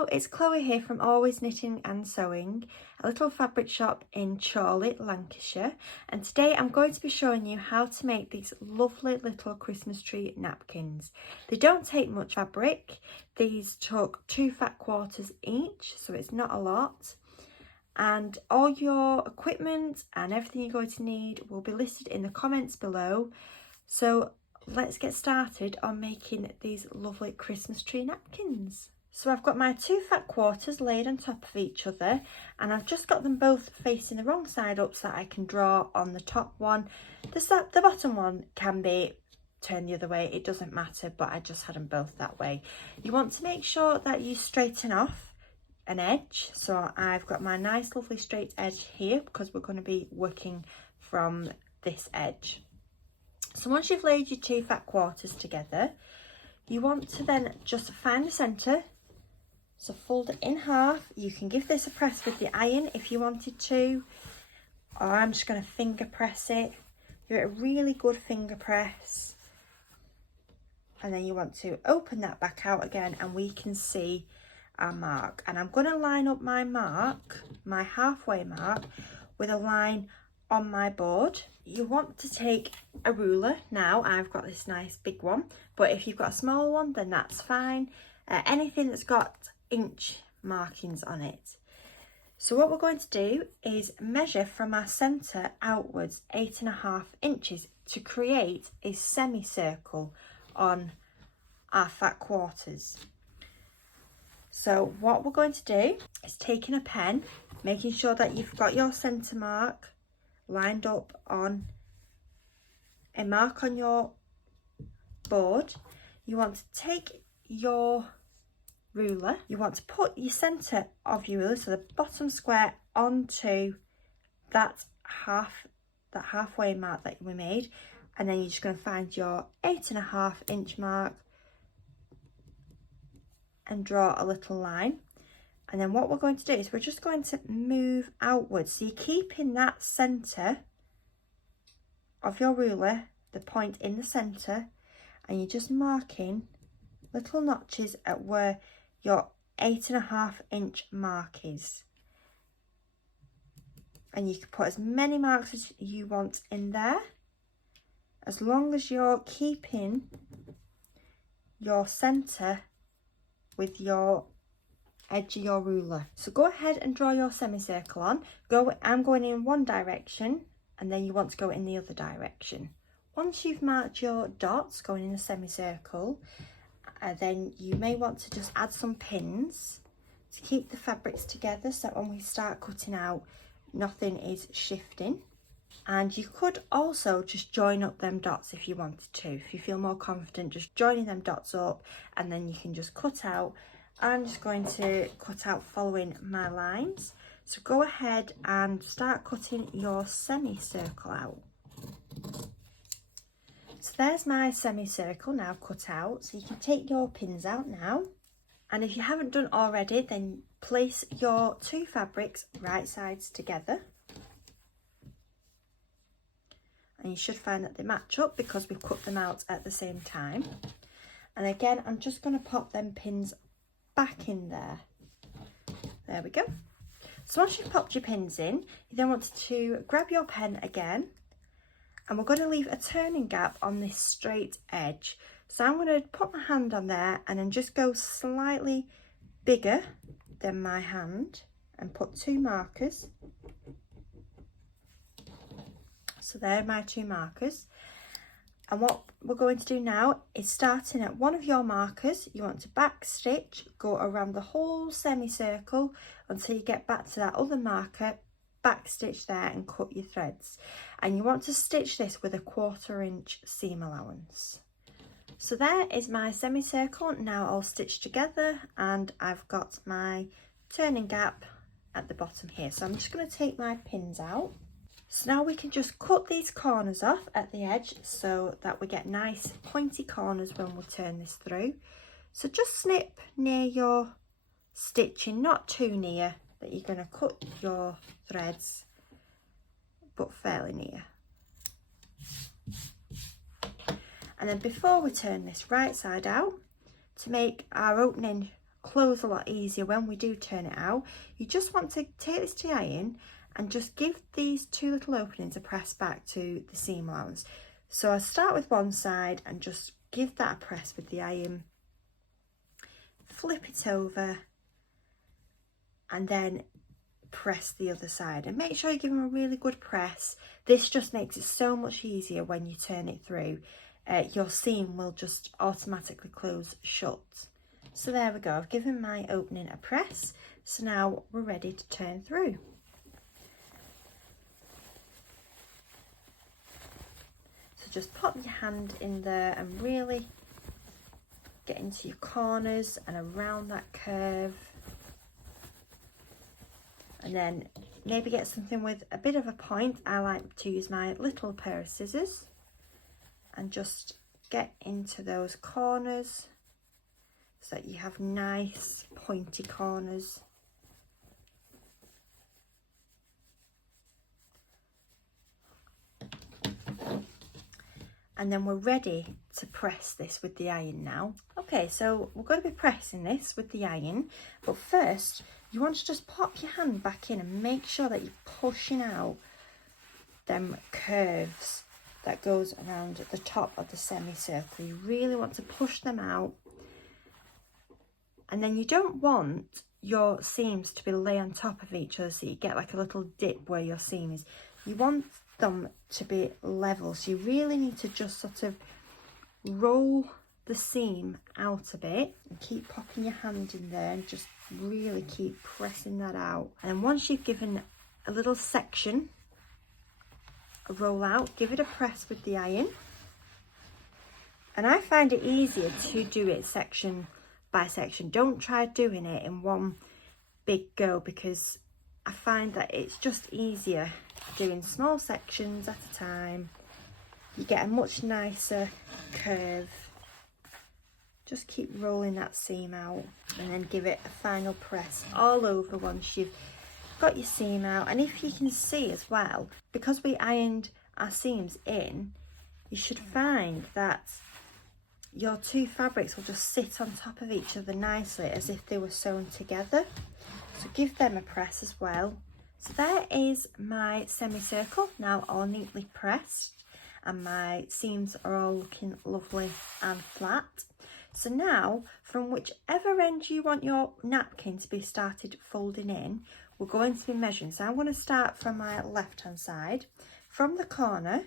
Hello, it's Chloe here from Always Knitting and Sewing, a little fabric shop in Chorley, Lancashire, and today I'm going to be showing you how to make these lovely little Christmas tree napkins. They don't take much fabric. These took 2 fat quarters each, so it's not a lot, and all your equipment and everything you're going to need will be listed in the comments below. So let's get started on making these lovely Christmas tree napkins. So I've got my 2 fat quarters laid on top of each other, and I've just got them both facing the wrong side up so that I can draw on the top one. The bottom one can be turned the other way, it doesn't matter, but I just had them both that way. You want to make sure that you straighten off an edge. So I've got my nice lovely straight edge here because we're going to be working from this edge. So once you've laid your 2 fat quarters together, you want to then just find the centre. So fold it in half. You can give this a press with the iron if you wanted to, or I'm just going to finger press it. Give it a really good finger press. And then you want to open that back out again and we can see our mark. And I'm going to line up my mark, my halfway mark, with a line on my board. You want to take a ruler. Now I've got this nice big one, but if you've got a smaller one then that's fine. Anything that's got inch markings on it. So what we're going to do is measure from our centre outwards 8.5 inches to create a semicircle on our fat quarters. So what we're going to do is taking a pen, making sure that you've got your centre mark lined up on a mark on your board. You want to take your ruler, you want to put your centre of your ruler, so the bottom square, onto that halfway mark that we made, and then you're just going to find your 8.5 inch mark and draw a little line. And then what we're going to do is we're just going to move outwards, so you're keeping that centre of your ruler, the point in the centre, and you're just marking little notches at where your 8.5 inch mark is. And you can put as many marks as you want in there, as long as you're keeping your centre with your edge of your ruler. So go ahead and draw your semicircle on. I'm going in one direction, and then you want to go in the other direction. Once you've marked your dots going in a semicircle, then you may want to just add some pins to keep the fabrics together, so that when we start cutting out, nothing is shifting. And you could also just join up them dots if you wanted to. If you feel more confident just joining them dots up, and then you can just cut out. I'm just going to cut out following my lines. So go ahead and start cutting your semicircle out. So there's my semicircle now cut out. So you can take your pins out now. And if you haven't done already, then place your 2 fabrics right sides together. And you should find that they match up because we've cut them out at the same time. And again, I'm just going to pop them pins back in there. There we go. So once you've popped your pins in, you then want to grab your pen again, and we're going to leave a turning gap on this straight edge. So I'm going to put my hand on there and then just go slightly bigger than my hand and put 2 markers. So there are my 2 markers. And what we're going to do now is, starting at one of your markers, you want to back stitch, go around the whole semicircle until you get back to that other marker, back stitch there and cut your threads. And you want to stitch this with a 1/4 inch seam allowance. So there is my semicircle now all stitched together, and I've got my turning gap at the bottom here. So I'm just going to take my pins out. So now we can just cut these corners off at the edge so that we get nice pointy corners when we turn this through. So just snip near your stitching, not too near that you're going to cut your threads, but fairly near. And then before we turn this right side out, to make our opening close a lot easier when we do turn it out. You just want to take this to the iron and just give these two little openings a press back to the seam allowance. So I start with one side and just give that a press with the iron, flip it over and then press the other side, and make sure you give them a really good press. This just makes it so much easier when you turn it through. Your seam will just automatically close shut. So there we go, I've given my opening a press, so now we're ready to turn through. So just pop your hand in there and really get into your corners and around that curve. And then maybe get something with a bit of a point. I like to use my little pair of scissors and just get into those corners so that you have nice pointy corners. And then we're ready to press this with the iron now. Okay, so we're going to be pressing this with the iron, but first you want to just pop your hand back in and make sure that you're pushing out them curves that goes around the top of the semicircle. You really want to push them out. And then you don't want your seams to be lay on top of each other so you get like a little dip where your seam is. You want them to be level, so you really need to just sort of roll the seam out a bit and keep popping your hand in there and just really keep pressing that out. And then once you've given a little section a roll out, give it a press with the iron. And I find it easier to do it section by section. Don't try doing it in one big go, because I find that it's just easier doing small sections at a time. You get a much nicer curve. Just keep rolling that seam out and then give it a final press all over once you've got your seam out. And if you can see as well, because we ironed our seams in, you should find that your two fabrics will just sit on top of each other nicely as if they were sewn together. So give them a press as well. So there is my semicircle now all neatly pressed, and my seams are all looking lovely and flat. So now, from whichever end you want your napkin to be started folding in, we're going to be measuring. So I'm going to start from my left hand side. From the corner,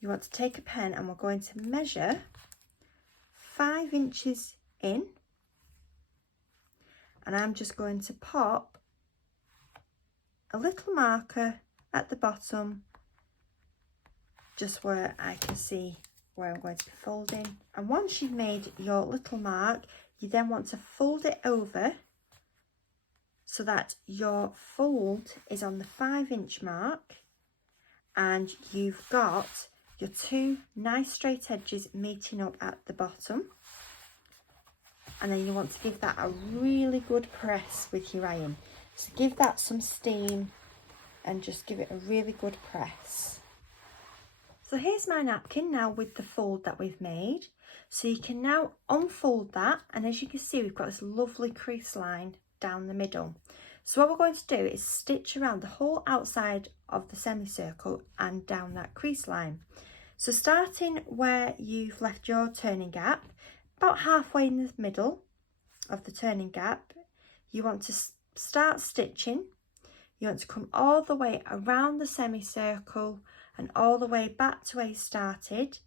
you want to take a pen and we're going to measure 5 inches in. And I'm just going to pop a little marker at the bottom, just where I can see where I'm going to be folding. And once you've made your little mark, you then want to fold it over so that your fold is on the 5-inch mark and you've got your two nice straight edges meeting up at the bottom. And then you want to give that a really good press with your iron. So give that some steam and just give it a really good press. So here's my napkin now with the fold that we've made. So you can now unfold that, and as you can see, we've got this lovely crease line down the middle. So what we're going to do is stitch around the whole outside of the semicircle and down that crease line. So starting where you've left your turning gap, about halfway in the middle of the turning gap, you want to start stitching. You want to come all the way around the semicircle and all the way back to where you started,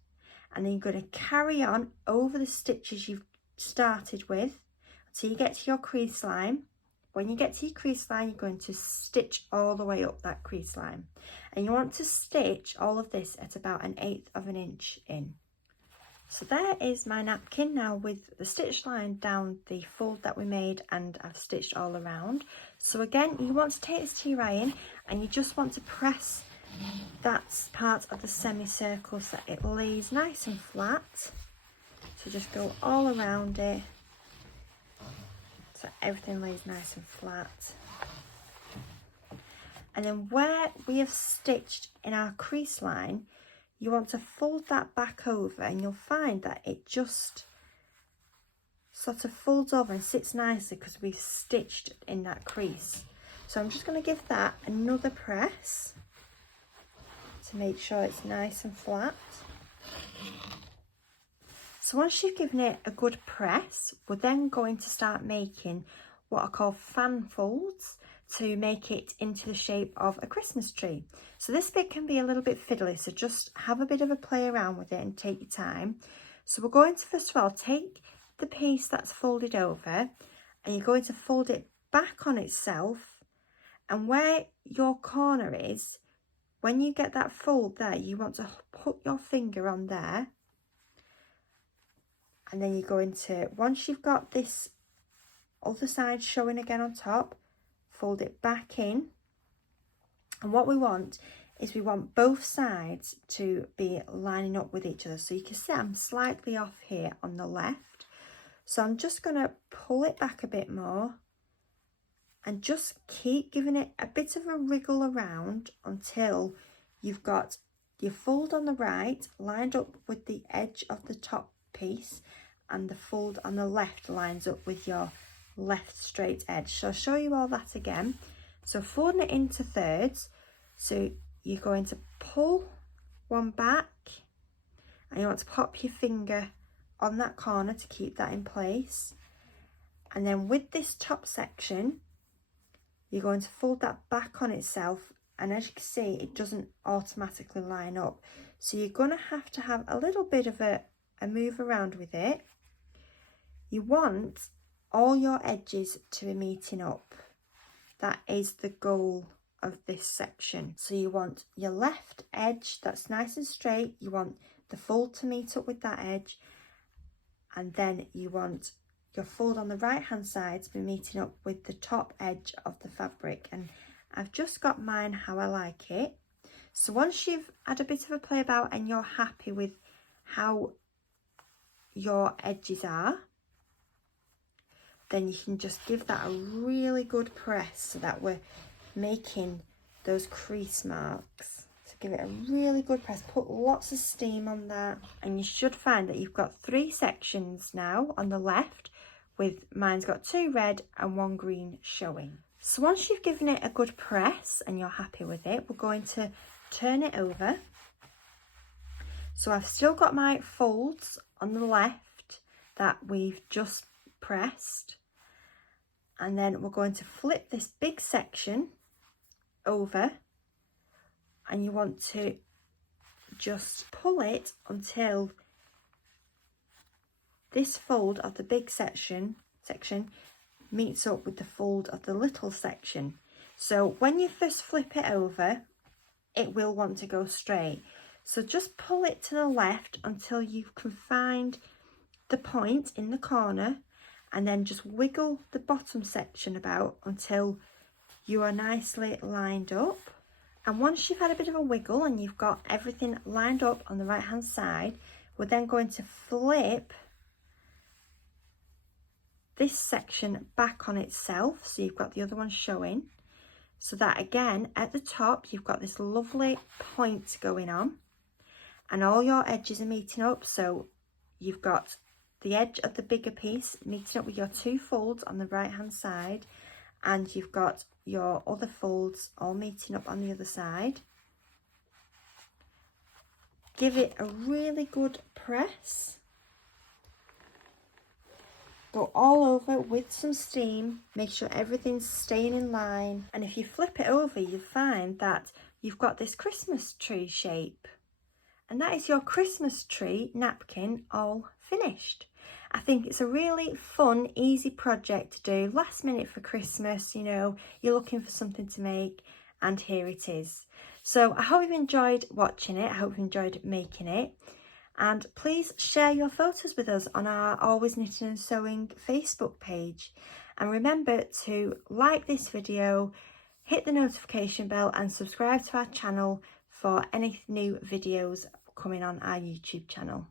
and then you're going to carry on over the stitches you've started with until you get to your crease line. When you get to your crease line, you're going to stitch all the way up that crease line, and you want to stitch all of this at about 1/8 of an inch in. So there is my napkin now with the stitch line down the fold that we made, and I've stitched all around. So again, you want to take this to your iron and you just want to press that part of the semicircle so that it lays nice and flat. So just go all around it so everything lays nice and flat. And then where we have stitched in our crease line, you want to fold that back over, and you'll find that it just sort of folds over and sits nicely because we've stitched in that crease. So I'm just going to give that another press to make sure it's nice and flat. So once you've given it a good press, we're then going to start making what are called fan folds to make it into the shape of a Christmas tree. So this bit can be a little bit fiddly, so just have a bit of a play around with it and take your time. So we're going to first of all take the piece that's folded over and you're going to fold it back on itself, and where your corner is, when you get that fold there, you want to put your finger on there, and then you're going to, once you've got this other side showing again on top, fold it back in. And what we want is we want both sides to be lining up with each other. So you can see I'm slightly off here on the left, so I'm just going to pull it back a bit more and just keep giving it a bit of a wriggle around until you've got your fold on the right lined up with the edge of the top piece, and the fold on the left lines up with your left straight edge. So I'll show you all that again. So folding it into thirds, so you're going to pull one back and you want to pop your finger on that corner to keep that in place, and then with this top section you're going to fold that back on itself, and as you can see it doesn't automatically line up, so you're going to have a little bit of a move around with it. You want all your edges to be meeting up. That is the goal of this section. So you want your left edge that's nice and straight, you want the fold to meet up with that edge, and then you want your fold on the right hand side to be meeting up with the top edge of the fabric. And I've just got mine how I like it. So once you've had a bit of a play about and you're happy with how your edges are, then you can just give that a really good press so that we're making those crease marks. So give it a really good press, put lots of steam on that, and you should find that you've got 3 sections now on the left, with mine's got 2 red and 1 green showing. So once you've given it a good press and you're happy with it, we're going to turn it over. So I've still got my folds on the left that we've just pressed, and then we're going to flip this big section over, and you want to just pull it until this fold of the big section meets up with the fold of the little section. So when you first flip it over, it will want to go straight. So just pull it to the left until you can find the point in the corner, and then just wiggle the bottom section about until you are nicely lined up. And once you've had a bit of a wiggle and you've got everything lined up on the right hand side, we're then going to flip this section back on itself, so you've got the other one showing, so that again at the top you've got this lovely point going on and all your edges are meeting up. So you've got the edge of the bigger piece meeting up with your 2 folds on the right hand side, and you've got your other folds all meeting up on the other side. Give it a really good press, go all over with some steam, make sure everything's staying in line, and if you flip it over you find that you've got this Christmas tree shape, and that is your Christmas tree napkin all finished. I think it's a really fun, easy project to do last minute for Christmas. You know, you're looking for something to make, and here it is. So I hope you've enjoyed watching it. I hope you enjoyed making it. And please share your photos with us on our Always Knitting and Sewing Facebook page. And remember to like this video, hit the notification bell and subscribe to our channel for any new videos coming on our YouTube channel.